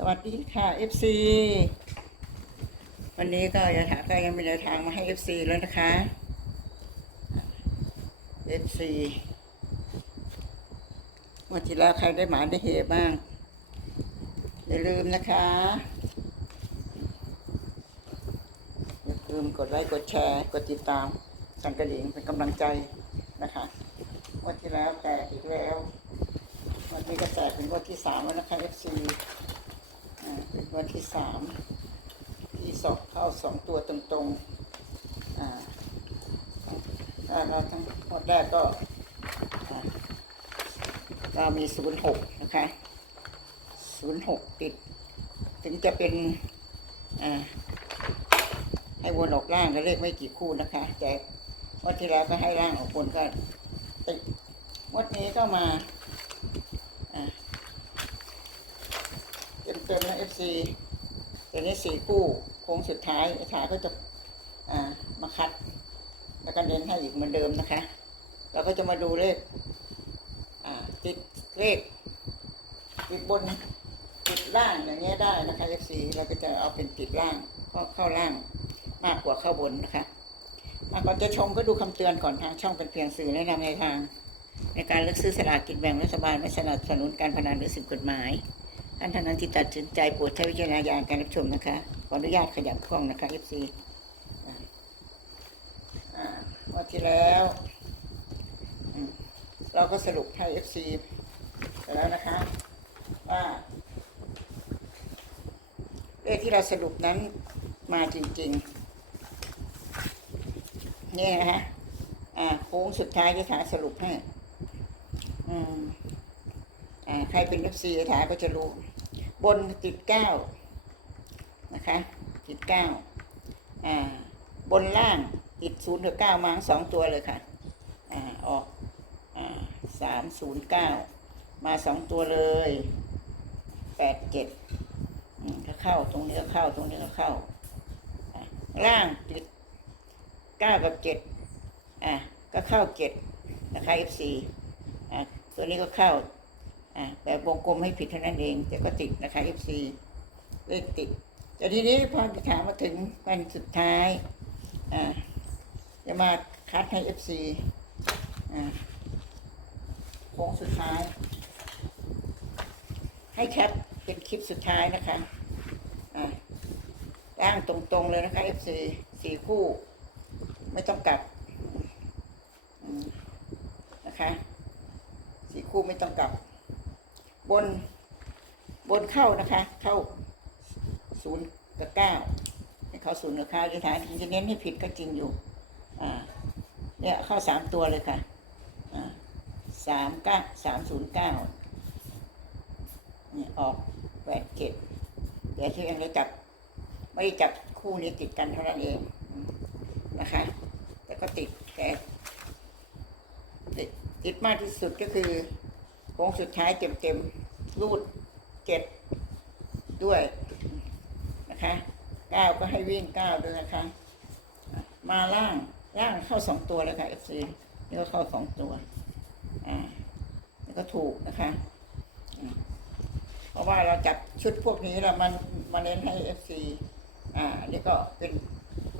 สวัสดีค่ะ FC วันนี้ก็ยาถาก็ยังมีแนวทางมาให้ FC แล้วนะคะ FC เมื่อที่แล้วใครได้หมาได้เฮบ้าง อย่าลืมนะคะ อย่าลืมกดไลค์กดแชร์ กดติดตาม สั่งกระดิ่งเป็นกำลังใจนะคะวันที่แล้วแต่อีกแล้ววันนี้ก็แตกเป็นวันที่สามแล้วนะคะ FC อ่าเป็นง วันที่สามที่สอบเข้าสองตัวตรงๆอ่าเราทั้งหมดแรกก็เรามีศูนย์หกนะคะศูนย์หกติด ถึงจะเป็นอ่าให้วนออกล่างก็เลขไม่กี่คู่นะคะ แต่วันที่แล้วก็ให้ล่างออกบนก็ติดวันนี้ก็มา เต็มเต็มๆนะเอฟซีแต่นี้สี่คู่โค้งสุดท้ายไอ้ขาก็จะามาคัด แล้วก็เน้นให้อีกเหมือนเดิมนะคะ เราก็จะมาดูเลขอ่าติดเลขติดบนติดล่างอย่างเงี้ยได้นะคะเอฟซีเราก็จะเอาเป็นติดล่างเข้าเข้าล่างมากกว่าเข้าบนนะคะมาก่อนจะชมก็ดูคำเตือนก่อนทางช่องเป็นเพียงสื่อแนะนำในทาง ในการเลือกซื้อสลากกินแบ่งรัฐบาลไม่สนับสนุนการพนันหรือสิ่งกฎหมาย ท่านท่านนั้นที่ตัดสินใจโปรดใช้วิจารณญาณการรับชมนะคะ ขออนุญาตขยับกล้องนะคะ FC อ่าอ่าวันที่แล้ว เราก็สรุปให้ FC ไปแล้วนะคะ ว่าเลขที่เราสรุปนั้นมาจริงๆ นี่นะคะอ่าโค้งสุดท้ายจะถาสรุปให้ อืม ใครเป็น FC ถาก็จะรู้ บนติดเก้านะคะติดเก้าบนล่างติดศูนย์กับเก้ามาทั้งสองตัวเลยค่ะอ่าออกสามศูนย์เก้ามาสองตัวเลยแปดเจ็ดก็เข้าตรงนี้ก็เข้าตรงนี้ก็เข้า ล่างติดเก้ากับเจ็ดอ่าก็เข้าเจ็ดนะคะ FC อ่าตัวนี้ก็เข้า อ่าแบบวงกลมให้ผิดเท่านั้นเอง แต่ก็ติดนะคะ FC เลขติดแต่ทีนี้พอจะถามมาถึงวันสุดท้ายอ่าจะมาคัดให้ FC อ่าโค้งสุดท้าย ให้แคปเป็นคลิปสุดท้ายนะคะอ่าร่างตรงๆเลยนะคะ FC สี่คู่ ไม่ต้องกลับนะคะ สี่คู่ไม่ต้องกลับ บน บนเข้านะคะ เข้าศูนย์กับเก้าให้เข้าศูนย์กับเก้าจะถามจะเน้นให้ผิดก็จริงอยู่ อ่า เนี่ยเข้าสามตัวเลยค่ะ อ่าสามเก้าสามศูนย์เก้าเนี่ยออกแปดเจ็ดเดี๋ยวที่เองเราจับ ไม่ได้จับคู่นี้ติดกันเท่านั้นเองนะคะ แต่ก็ติดแต่ติดติดมากที่สุดก็คือ โค้งสุดท้ายเต็มๆรูดเจ็ดด้วยนะคะเก้าก็ให้วิ่งเก้าด้วยนะคะ มาล่างล่างเข้าสองตัวเลยค่ะ FC นี่ก็เข้าสองตัวอ่านี่ก็ถูกนะคะเพราะว่าเราจับชุดพวกนี้เรามันมาเน้นให้ FC อ่าอันนี่ก็เป็น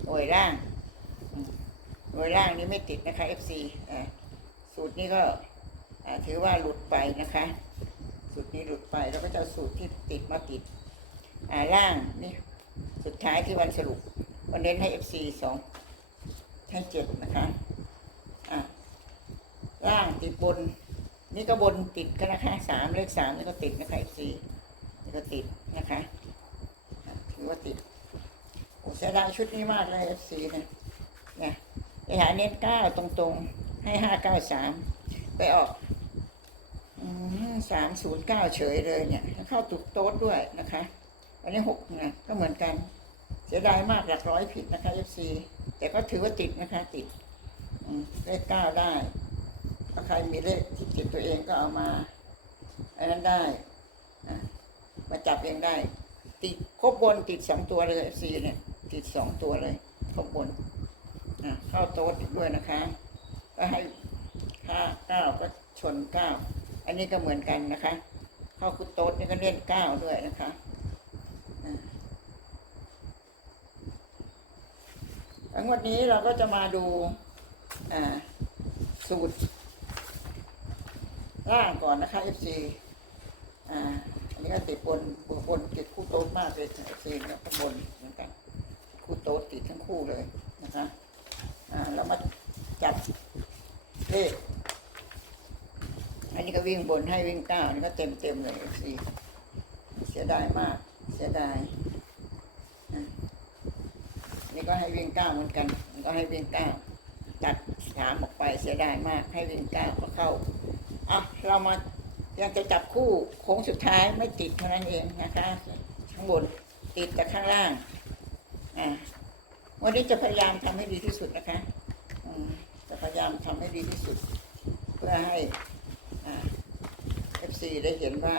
หน่วยล่างหน่วยล่างนี้ไม่ติดนะคะ FC อ่าสูตรนี้ก็ ถือว่าหลุดไปนะคะ สูตรนี้หลุดไปแล้วก็จะสูตรที่ติดมาติดล่างนี่สุดท้ายที่วันสรุป วันเน้นให้ FC สองให้เจ็ดนะคะอ่าล่างติดบน นี่ก็บนติดกันนะคะสามเลขสามนี่ก็ติดนะคะ FC นี่ก็ติดนะคะถือว่าติดโอ้เสียดายชุดนี้มากเลย FC เนี่ยเนี่ยไปหาเน้นเก้าตรงๆ ให้ห้าเก้าสามไปออก สามศูนย์เก้าเฉยเลยเนี่ย เข้าตุกโต๊ดด้วยนะคะอันนี้หกนะก็เหมือนกัน เสียดายมากหลักร้อยผิดนะคะ FC แต่ก็ถือว่าติดนะคะติดเลขเก้าได้ถ้าใครมีเลขที่ติดตัวเองก็เอามาอันนั้นได้มาจับเองได้ ติดครบบนติดสองตัวเลย FC เนี่ยติดสองตัวเลยครบบนเข้าโต๊ดด้วยนะคะ ก็ให้ห้าเก้าก็ชนเก้า อันนี้ก็เหมือนกันนะคะ เข้าคุโต๊ดนี่ก็เล่นก้าด้วยนะคะงวดนี้เราก็จะมาดูสูตรล่างก่อนนะคะ FC อ่า อันนี้ก็ติดบนบวบนติดคู่โต๊ดมากเลย FC แข้างบนเหมือนกันคู่โต๊ดติดทั้งคู่เลยนะคะ อ่า เรามาจับเลข นนี้ก็วิ่งบนให้วิ่งเก้านนี้ก็เต็มเต็มเลย FC เสียดายมาก เสียดายนี่ก็ให้วิ่งเก้าเหมือนกันมันก็ให้วิ่งเก้าตัดสามออกไปเสียดายมาก ให้วิ่งเก้าก็เข้าอะเรามายังจะจับคู่โค้งสุดท้ายไม่ติดเท่านั้นเองนะคะข้างบนติดแต่ข้างล่างอ่าวันนี้จะพยายามทำให้ดีที่สุดนะคะจะพยายามทำให้ดีที่สุด เพื่อให้ ซีได้เห็นว่า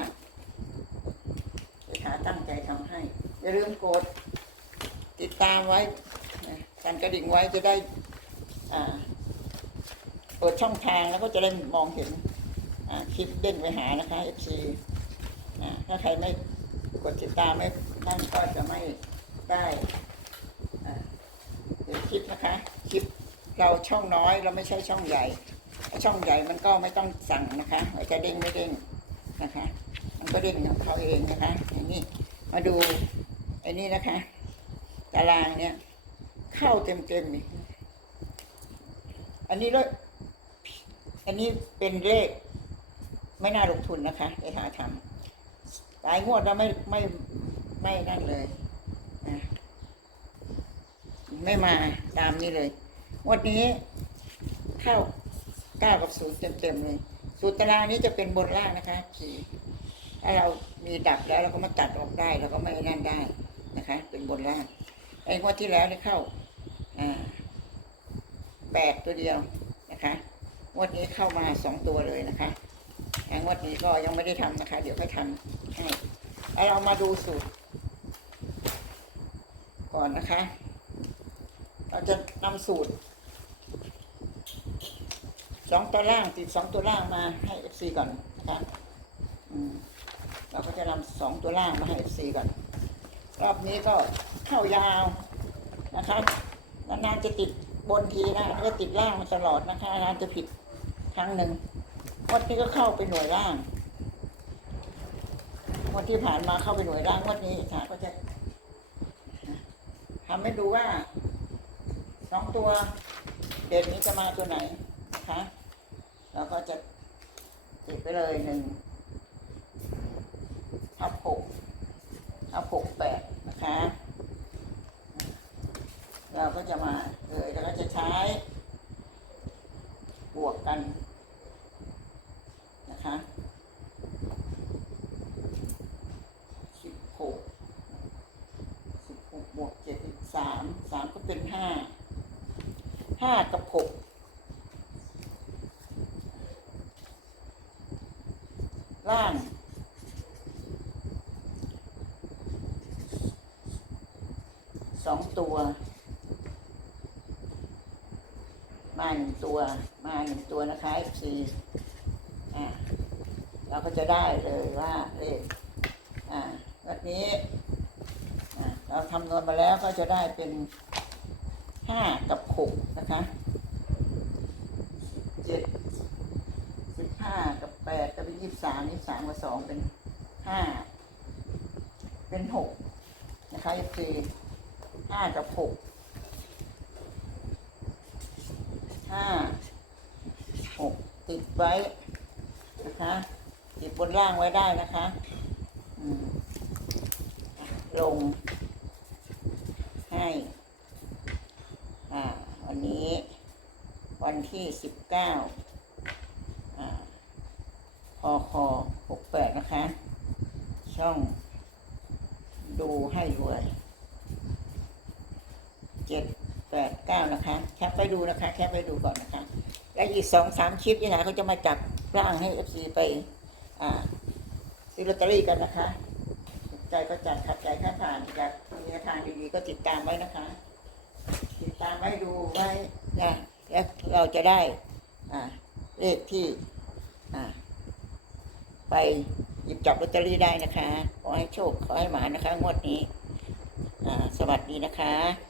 เลขาตั้งใจทำให้ อย่าลืมกด ติดตามไว้นะสั่นกระดิ่งไว้จะได้เปิดช่องทางแล้วก็จะได้มองเห็นคลิปเด้งไปหานะคะ FC อ่าถ้าใครไม่กดติดตามไม่นั่นก็จะไม่ได้เห็นคลิปนะคะ คลิปเราช่องน้อยเราไม่ใช่ช่องใหญ่ ช่องใหญ่มันก็ไม่ต้องสั่งนะคะว่าจะเด้งไม่เด้ง นะคะ มันก็เด้งของเขาเองนะคะอย่างนี้มาดูไอ้นี่นะคะ ตารางเนี่ยเข้าเต็มเต็มๆอีกอันนี้ด้วอันนี้เป็นเลขไม่น่าลงทุนนะคะไปหาทำหลายงวดแล้วไม่ไม่ไม่นั่นเลยอะไม่มาตามนี้เลย งวดนี้เข้าเก้ากับศูนย์เต็มๆเลย สูตรตารางนี้จะเป็นบนล่างนะคะสี่ถ้าเรามีดับแล้วเราก็มาตัดออกได้เราก็ไม่นั่นได้นะคะ เป็นบนล่างไอ้งวดที่แล้วนี่เข้าอ่าแปดตัวเดียวนะคะงวดนี้เข้ามาสองตัวเลยนะคะแงวดนี้ก็ยังไม่ได้ทำนะคะ เดี๋ยวค่อยทำให้แล้วเรามาดูสูตร ก่อนนะคะ เราจะนำสูตร สองตัวล่างติดสองตัวล่างมาให้ FC ก่อนนะคะเราก็จะนำสองตัวล่างมาให้ FC ก่อน รอบนี้ก็เข้ายาวนะคะนานๆจะติดบนทีนะแล้วก็ติดล่างมาตลอดนะคะนานจะผิดครั้งหนึ่งวัดนี้ก็เข้าไปหน่วยล่างวันที่ผ่านมาเข้าไปหน่วยล่างงวันนี้ค่ะก็จะทำให้ดูว่าสองตัวเด่นนี้จะมาตัวไหนนะคะ แล้วก็จะติดไปเลยหนึ่งทับหกทับหกแปดนะคะเราก็จะมาเลยแล้วก็จะใช้บวกกันนะคะสิบหกสิบหกบวกเจ็ดสามสามก็เป็นห้าห้ากับหก ล่าง สองตัว มาหนึ่งตัว มาหนึ่งตัวนะคะ FC อ่าเราก็จะได้เลยว่าเลขอ่าวันนี้อ่าเราคำนวณมาแล้วก็จะได้เป็นห้ากับหกนะคะเจ็ดสิบห้ากับแปดก็เป็นยี่สิบสามยี่สิบสามกับสองเป็นห้าเป็นหกนะคะเอฟซี ห้ากับหกห้าหกติดไว้นะคะติดบนล่างไว้ได้นะคะลง ให้อ่าวันนี้ วันที่สิบเก้าอ่าพอคอหกแปดนะคะ ช่องดูให้รวยเจ็ดแปดเก้านะคะ แคปไปดูนะคะ แคปไปดูก่อนนะคะ และอีกสองสามคลิปยังไงเขาจะมาจับร่างให้เอฟซีไปอ่าซื้อลอตเตอรี่กันนะคะ ใจก็จัดขัดใจข้าผ่านอยากมีทางดีๆก็ติดตามไว้นะคะ ติดตามไว้ดูไว้นะแล้วเราจะได้อ่าเลขที่อ่าไปหยิบจับลอตเตอรี่ได้นะคะ ขอให้โชค ขอให้หมานะคะ งวดนี้ สวัสดีนะคะ